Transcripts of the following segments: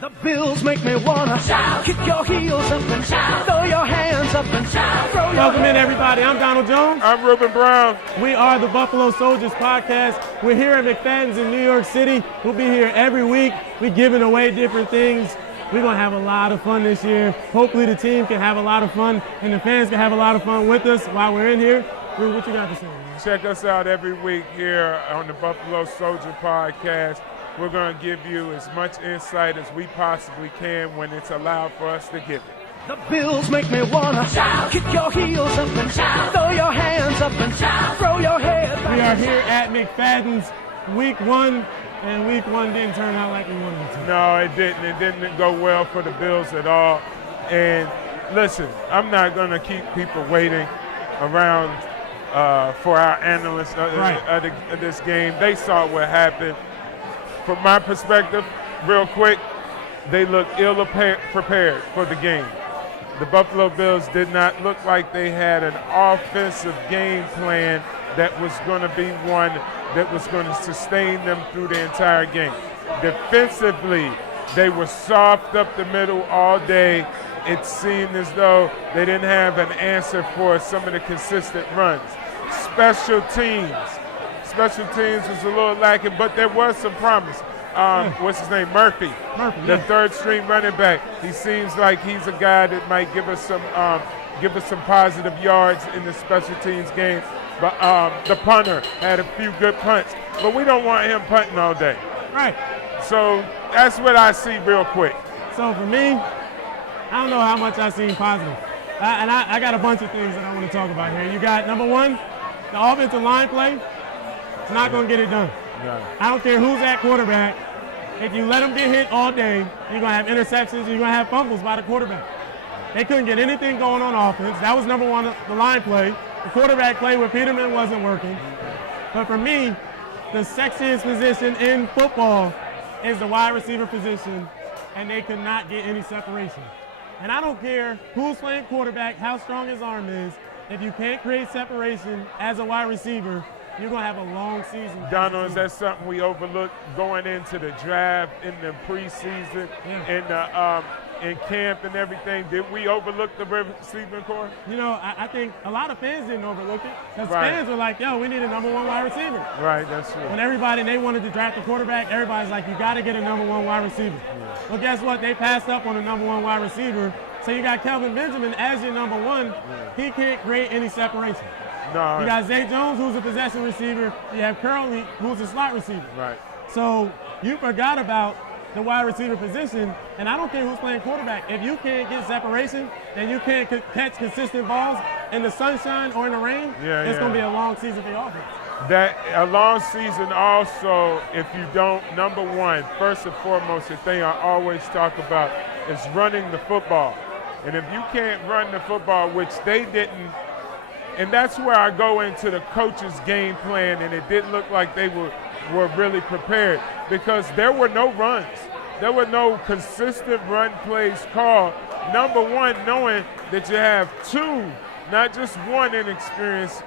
The Bills make me wanna shout, kick your heels up and shout, throw your hands up and shout, throw your Welcome in, everybody. I'm Donald Jones. I'm Ruben Brown. We are the Buffalo Soldiers podcast. We're here at McFadden's in New York City. We'll be here every week. We're giving away different things. We're going to have a lot of fun this year. Hopefully the team can have a lot of fun and the fans can have a lot of fun with us while we're in here. Ruben, what you got to say, man? Check us out every week here on the Buffalo Soldier podcast. We're going to give you as much insight as we possibly can when it's allowed for us to give it. The Bills make me wanna shout, kick your heels up and shout, throw your hands up and shout, throw your head back. We are here at McFadden's week one, and week one didn't turn out like we wanted it to. No, it didn't. It didn't go well for the Bills at all. And listen, I'm not going to keep people waiting around for our analysts of this game. They saw what happened. From my perspective, real quick, they look ill-prepared for the game. The Buffalo Bills did not look like they had an offensive game plan that was going to be one that was going to sustain them through the entire game. Defensively, they were soft up the middle all day. It seemed as though they didn't have an answer for some of the consistent runs. Special teams was a little lacking, but there was some promise. What's his name? Murphy, the third string running back. He seems like he's a guy that might give us some positive yards in the special teams game. But the punter had a few good punts, but we don't want him punting all day. Right. So that's what I see real quick. So for me, I don't know how much I see positive. I got a bunch of things that I want to talk about here. You got, number one, the offensive line play. It's not going to get it done. No. I don't care who's at quarterback. If you let them get hit all day, you're going to have interceptions, you're going to have fumbles by the quarterback. They couldn't get anything going on offense. That was number one, the line play. The quarterback play with Peterman wasn't working. But for me, the sexiest position in football is the wide receiver position, and they could not get any separation. And I don't care who's playing quarterback, how strong his arm is. If you can't create separation as a wide receiver, you're going to have a long season. Donald, is that something we overlooked going into the draft, in the preseason, in camp and everything? Did we overlook the receiving core? You know, I think a lot of fans didn't overlook it. Because fans were like, yo, we need a number one wide receiver. Right, that's true. When they wanted to draft a quarterback, everybody's like, you got to get a number one wide receiver. Yeah. Well, guess what? They passed up on a number one wide receiver. So you got Kelvin Benjamin as your number one. Yeah. He can't create any separation. No. You got Zay Jones, who's a possession receiver. You have Curley, who's a slot receiver. Right. So you forgot about the wide receiver position, and I don't care who's playing quarterback. If you can't get separation and you can't catch consistent balls in the sunshine or in the rain, it's going to be a long season for your offense. That a long season also, if you don't, number one, first and foremost, the thing I always talk about is running the football. And if you can't run the football, which they didn't, and that's where I go into the coach's game plan, and it didn't look like they were really prepared because there were no runs. There were no consistent run plays called. Number one, knowing that you have two, not just one inexperienced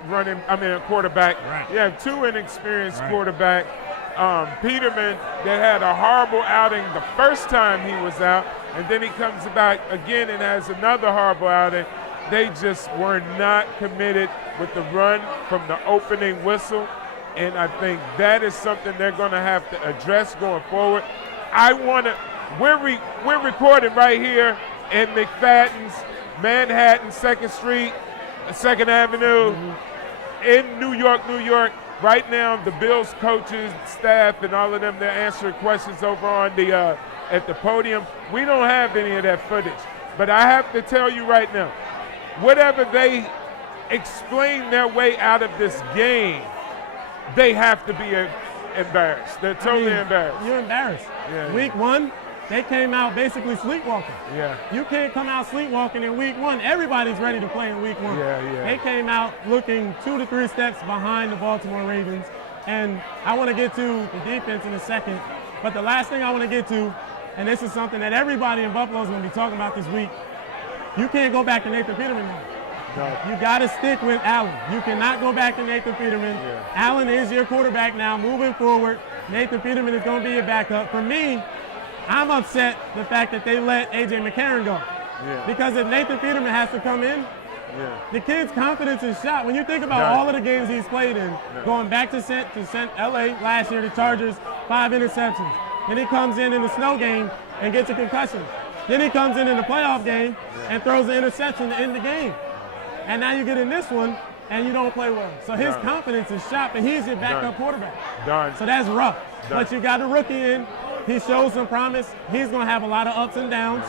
quarterback. Right. You have two inexperienced quarterback. Peterman that had a horrible outing the first time he was out, and then he comes back again and has another horrible outing. They just were not committed with the run from the opening whistle, and I think that is something they're going to have to address going forward. We're recording right here in McFadden's, Manhattan, 2nd Street, 2nd Avenue, in New York. Right now, the Bills coaches, staff, and all of them, they're answering questions over on at the podium. We don't have any of that footage, but I have to tell you right now, whatever they explain their way out of this game, they have to be embarrassed. They're totally embarrassed. You're embarrassed. Yeah, Week one, they came out basically sleepwalking. Yeah. You can't come out sleepwalking in week one. Everybody's ready to play in week one. Yeah. They came out looking 2 to 3 steps behind the Baltimore Ravens. And I want to get to the defense in a second. But the last thing I want to get to, and this is something that everybody in Buffalo is going to be talking about this week, you can't go back to Nathan Peterman now. No. You got to stick with Allen. You cannot go back to Nathan Peterman. Yeah. Allen is your quarterback now moving forward. Nathan Peterman is going to be your backup. For me, I'm upset the fact that they let A.J. McCarron go. Yeah. Because if Nathan Peterman has to come in, the kid's confidence is shot. When you think about all of the games he's played in, going back to L.A. last year, the Chargers, 5 interceptions. Then he comes in the snow game and gets a concussion. Then he comes in the playoff game and throws an interception to end the game. And now you get in this one and you don't play well. So his confidence is shot, but he's your backup quarterback. So that's rough. But you got a rookie in. He shows some promise. He's going to have a lot of ups and downs.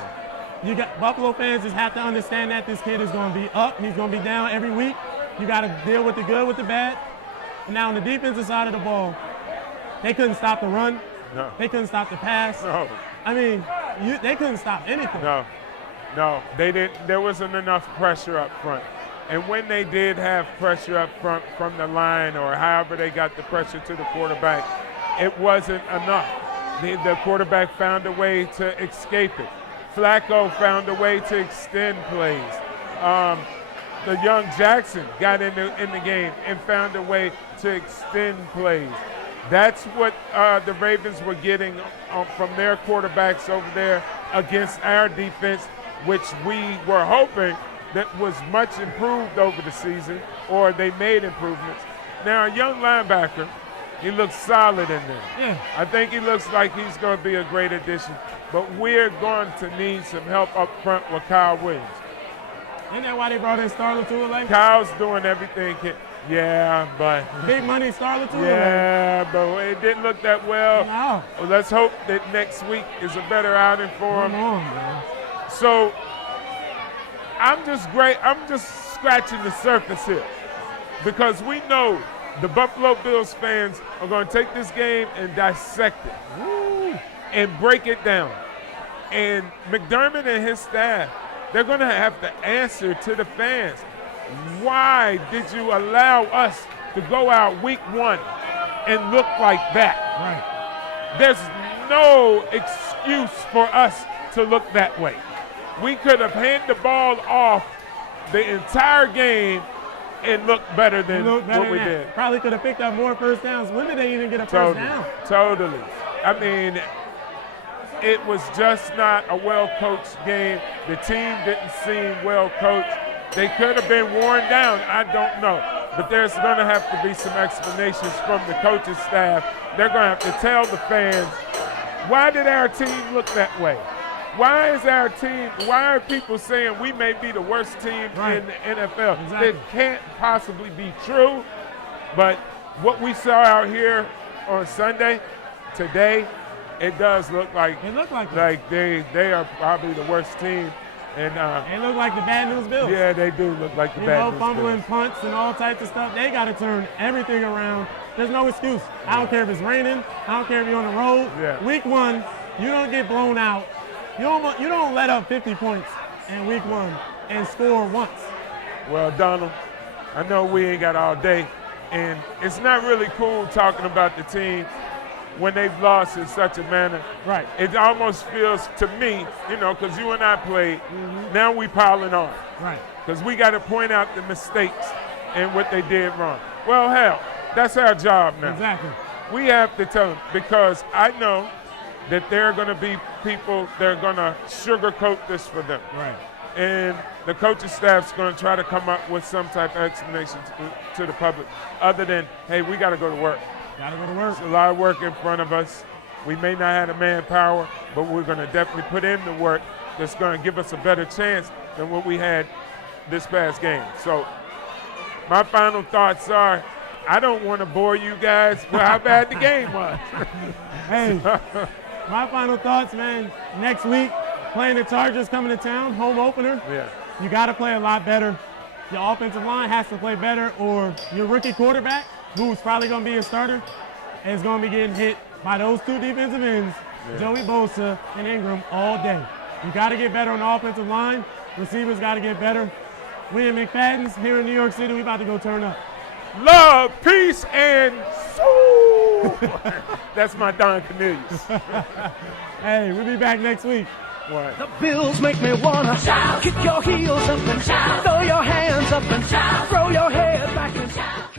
You got Buffalo fans just have to understand that this kid is going to be up. He's going to be down every week. You got to deal with the good with the bad. And now on the defensive side of the ball, they couldn't stop the run. No. They couldn't stop the pass. No. I mean, they couldn't stop anything. No, they didn't. There wasn't enough pressure up front. And when they did have pressure up front from the line or however they got the pressure to the quarterback, it wasn't enough. The quarterback found a way to escape it. Flacco found a way to extend plays. The young Jackson got in the game and found a way to extend plays. That's what the Ravens were getting from their quarterbacks over there against our defense, which we were hoping that was much improved over the season, or they made improvements. Now, a young linebacker, he looks solid in there. Yeah. I think he looks like he's going to be a great addition, but we're going to need some help up front with Kyle Williams. Isn't that why they brought in Starler Tulane? Kyle's doing everything. Yeah, but big money Starler Tulane. yeah, but it didn't look that well. No. Well, let's hope that next week is a better outing for him. Come on, man. So I'm just scratching the surface here because we know the Buffalo Bills fans are going to take this game and dissect it and break it down. And McDermott and his staff, they're going to have to answer to the fans. Why did you allow us to go out week 1 and look like that? Right. There's no excuse for us to look that way. We could have handed the ball off the entire game and looked better than what we did. Probably could have picked up more first downs. When did they even get a first down? Totally. I mean, it was just not a well-coached game. The team didn't seem well-coached. They could have been worn down. I don't know. But there's going to have to be some explanations from the coaching staff. They're going to have to tell the fans, why did our team look that way? Why are people saying we may be the worst team in the NFL? Exactly. It can't possibly be true. But what we saw out here on Sunday, today, it does look like they are probably the worst team. And they look like the Bad News Bills. Yeah, they do look like the Bad News Bills. Fumbling punts and all types of stuff. They got to turn everything around. There's no excuse. I don't care if it's raining. I don't care if you're on the road. Yeah. Week 1, you don't get blown out. You don't let up 50 points in week 1 and score once. Well, Donald, I know we ain't got all day, and it's not really cool talking about the team when they've lost in such a manner. Right. It almost feels to me, because you and I played, now we piling on. Right. Because we got to point out the mistakes and what they did wrong. Well, hell, that's our job now. Exactly. We have to tell them, because I know that there are going to be people that are going to sugarcoat this for them. Right. And the coaching staff's going to try to come up with some type of explanation to the public other than, hey, we got to go to work. Got to go to work. There's a lot of work in front of us. We may not have the manpower, but we're going to definitely put in the work that's going to give us a better chance than what we had this past game. So my final thoughts are, I don't want to bore you guys with how bad the game was. Hey, my final thoughts, man, next week, playing the Chargers coming to town, home opener. Yeah. You got to play a lot better. Your offensive line has to play better, or your rookie quarterback, who's probably going to be a starter, is going to be getting hit by those 2 defensive ends, Joey Bosa and Ingram, all day. You got to get better on the offensive line. Receivers got to get better. We in McFadden's here in New York City. We about to go turn up. Love, peace, and soul. That's my Don Cornelius. Hey, we'll be back next week. What? The Bills make me wanna shout, kick your heels up and shout, throw your hands up and shout, throw your head back and shout.